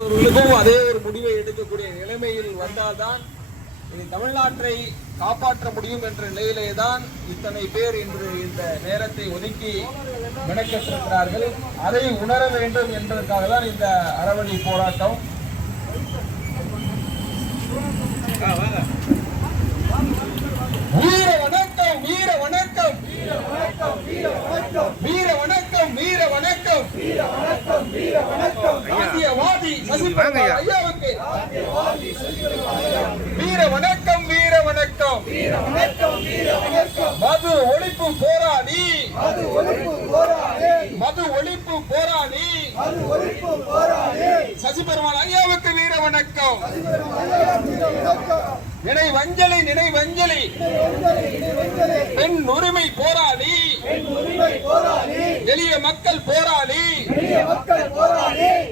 அதே ஒரு முடிவை எடுக்கக்கூடிய நிலைமையில் வந்தால்தான் தமிழ்நாட்டை காப்பாற்ற முடியும் என்ற நிலையிலே தான் இத்தனை பேர் இன்று இந்த நேரத்தை ஒதுக்கி மெனக்கெட்டிருக்கிறார்கள். அதை உணர வேண்டும் என்பதற்காக தான் இந்த அறவழி போராட்டம். வீர வணக்கம், வீர வணக்கம், வீர வணக்கம், வீர வணக்கம், காந்தியவாதி சசிகலா ஐயாவுக்கு வீர வணக்கம், வீர வணக்கம். மது ஒழிப்பு போராடி, மது ஒழிப்பு போராடி சசிபெருமாள் ஐயாவுக்கு வீர வணக்கம். நினைவஞ்சலி, நினைவஞ்சலி. பெண் உரிமை போராளி, எளிய மக்கள் போராளி,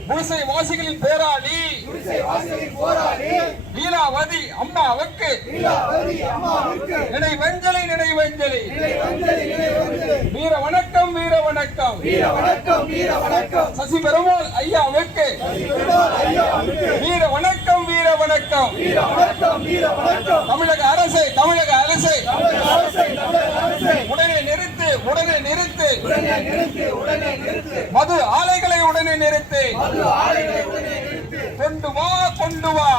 குடிசை வாசிகளின் போராளி லீலாவதி அம்மாவுக்கு நினைவஞ்சலி, நினைவஞ்சலி. வீர வணக்கம், வீர வணக்கம். சசிபெருமாள் ஐயாவுக்கு வீர வணக்கம், வீர வணக்கம். தமிழக அரசு, தமிழக அரசு உடனே நிறுத்து, உடனே நிறுத்து. மது ஆலைகளை உடனே நிறுத்து. கொண்டு வா, கொண்டு வா.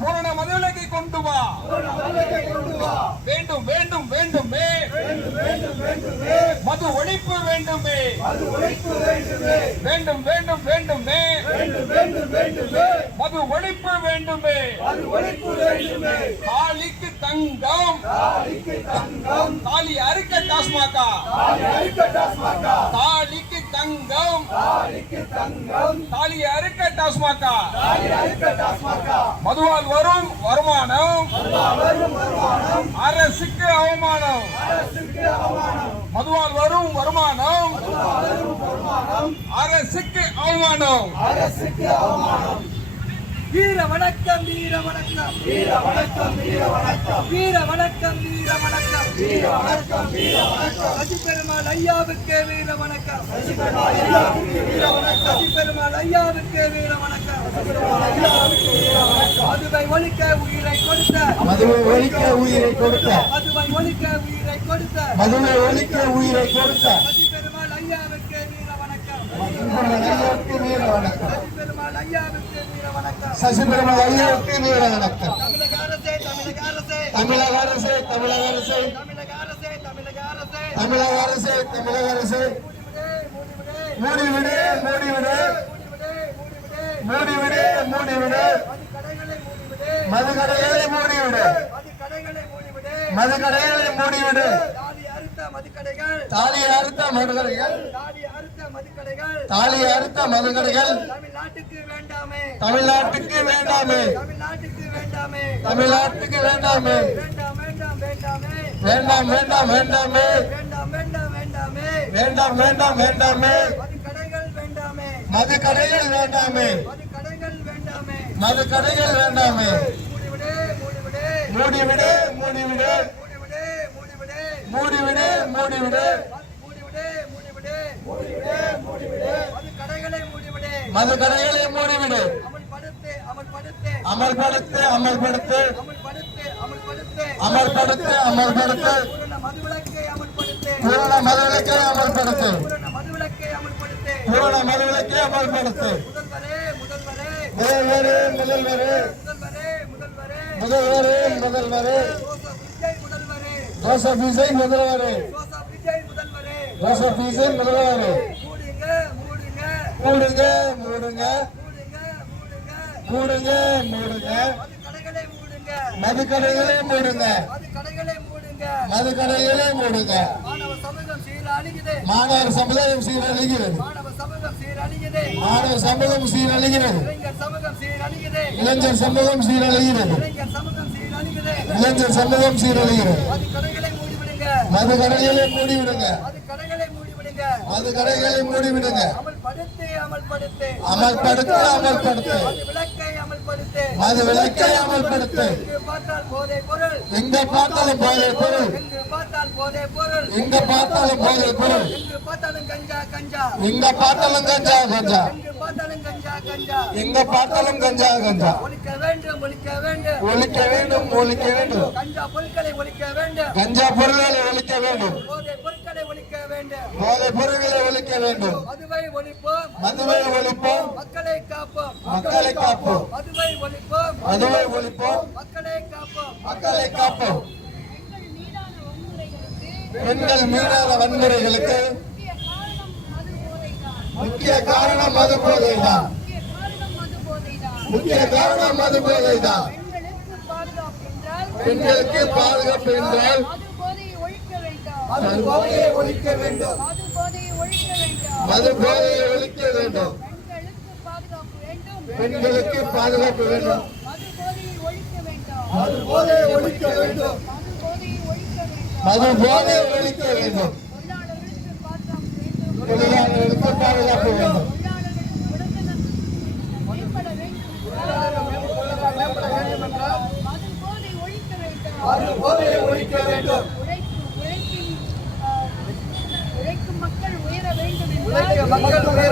பூரண மதுவிலக்கை கொண்டு வா. வேண்டும், வேண்டும், வேண்டுமே. மது ஒழிப்பு வேண்டுமே. வேண்டும், வேண்டும், வேண்டுமே. மது ஒழிப்பு வேண்டுமே. தாலிக்கு தங்கம், தாலி அறுக்க டாஸ்மாக. தாலிக்கு தங்கம், தாலி அறுக்க டாஸ்மாக. மதுவால் வரும் வருமானம் அரசுக்கு அவமானம். மதுவால் வரும் வருமானம் அரசுக்கு அவமானம். வீர வணக்கம், வீர வணக்கம், வீர வணக்கம், வீர வணக்கம், வீர வணக்கம், வீர வணக்கம், வீர வணக்கம், வீர வணக்கம். சசிபெருமாள் ஐயாவுக்கு வீர வணக்கம், சசிபெருமாள் ஐயாவுக்கு வீர வணக்கம், சசிபெருமாள் ஐயாவுக்கு வீர வணக்கம், சசிபெருமாள் ஐயாவுக்கு வீர வணக்கம். மதுவை ஒழிக்க உயிரை கொடுத்த, மதுவை ஒழிக்க உயிரை கொடுத்த, மதுவை ஒழிக்க உயிரை கொடுத்த, மதுவை ஒழிக்க உயிரை கொடுத்த சசிபெருமாள் ஐயாவுக்கு வீர வணக்கம், ஐயாவுக்கு வீர வணக்கம். சசிபெருமாள் ஐயாவுக்கு வீர வணக்கம், சசிபெருமாள் ஐயாவுக்கு வீர வணக்கம். தமிழக அரசே, தமிழக அரசே, தமிழக அரசே, தமிழக அரசே, தமிழக அரசே, தமிழக அரசே, தமிழக அரசே, தமிழக அரசே. மூடிவிடு, மூடிவிடு, மூடிவிடு, மூடிவிடு. மது கடைகளை மூடிவிடு, மது கடைகளை மூடிவிடு. தாலி அறுத்த மதுக்கடைகள், தாலி அறுத்த மதுக்கடைகள் தமிழ்நாட்டுக்கு வேண்டாமே, தமிழ்நாட்டுக்கு வேண்டாமே, தமிழ்நாட்டுக்கு வேண்டாமே, தமிழ்நாட்டுக்கு வேண்டாமே. வேண்டாம், வேண்டாம், வேண்டாமே, வேண்டாம், வேண்டாம், வேண்டாமே, வேண்டாம், வேண்டாம், வேண்டாமே, வேண்டாம், வேண்டாம், வேண்டாமே. மதுக்கடைகள் வேண்டாமே, மது கடைகள் வேண்டாமே, மதுக்கடைகள் வேண்டாமே, மது கடைகள் வேண்டாமே. மூடிவிடு, மூடிவிடு, மூடிவிடு, மூடிவிடு, மூடிவிடு, மூடிவிடு, மூடிவிடு, மூடிவிடு. மூடிவிடு, மூடிவிடு, மூடிவிடு, மூடிவிடு. மதுக்கடைகளை மூடிவிடு, மது கடைகளை மூடிவிடு. அமல்படுத்து, அமல்படுத்து, அமல்படுத்து, அமல்படுத்து, அமல்படுத்து, அமல்படுத்து. அமல்படுத்து, அமல்படுத்து. பூரண மதுவிலக்கை அமல்படுத்து, பூரண மதுவிலக்கை அமல்படுத்து, பூரண மதுவிலக்கை அமல்படுத்து. பூரண மதுவிலக்கை அமல்படுத்து. முதல்வரே, முதல்வரே, முதல்வரே, முதல்வரே, முதல்வரே, முதல்வரே, முதல்வரே, முதல்வரே. ஜோசப் விஜய் முதல்வரே, ஜோசப் விஜய் முதல்வரே, ஜோசப் விஜய் முதல்வரே. ஜோசப் விஜய் முதல்வரே. மூடுங்க, மூடுங்க, மூடுங்க, மூடுங்க, மூடுங்க, மூடுங்க. மூடுங்க, மூடுங்க. மது கடைகளை மூடுங்க, மது கடைகளை மூடுங்க, மது கடைகளை மூடுங்க. மது கடைகளை மூடுங்க. மாணவ சமூகம் சீரழியுது, மாணவர் சமுதாயம் சீரழிகிறது, மாணவ சமூகம் சீரழியுது, மாணவர் சமூகம் சீரழிகிறது, இளைஞர் சமூகம் சீரழியுது, இளைஞர் சமூகம் சீரழிகிறது, இளைஞர் சமூகம் சீரழியுது. இளைஞர் சமூகம் சீரழிகிறது. மது கடைகளை மூடிவிடுங்க, மது கடைகளை மூடிவிடுங்க, மது கடைகளை மூடிவிடுங்க. மது கடைகளை மூடிவிடுங்க. அமல்படுத்து அமல்படுத்து மது விலக்கை அமல்படுத்து. எங்கு பார்த்தாலும் போதை பொருள், எங்கு பார்த்தாலும் போதை பொருள், எங்கு பார்த்தாலும் கஞ்சா, எங்கு பார்த்தாலும் கஞ்சா. ஒழிக்க வேண்டும் கஞ்சா பொருட்களை ஒழிக்க வேண்டும். போதை பொருட்களை ஒழிக்க வேண்டும். மதுவை ஒழிப்போம், மக்களை காப்போம். மதுவை ஒழிப்போம், மக்களை காப்போம். பெண்கள் மீதான வன்முறைகளுக்கு முக்கிய காரணம் மது போதைதான். பெண்களுக்கு பாதுகாப்பு என்றால் மது போதையை ஒழிக்க வேண்டும். பெண்களுக்கு பாதுகாப்பு வேண்டும். மது போதையை ஒழிக்க வேண்டும். தொழிலாளர்களுக்கு பாதுகாப்பு வேண்டும். மக்கள் உயர